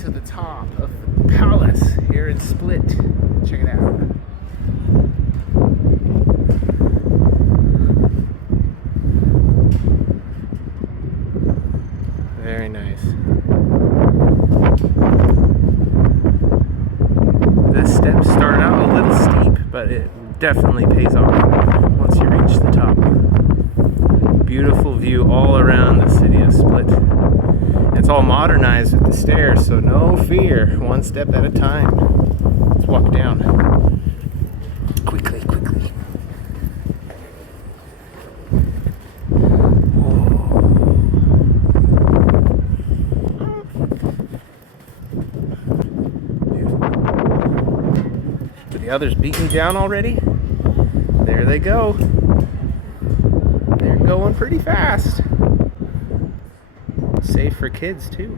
to the top of the palace here in Split. Check it out. Very nice. The steps start out a little steep, but it definitely pays off once you reach the top. Beautiful view all around the city of Split. It's all modernized with the stairs, so no fear. One step at a time. Let's walk down. Quickly, quickly. Did the others beat me down already? There they go. They're going pretty fast. Safe for kids too.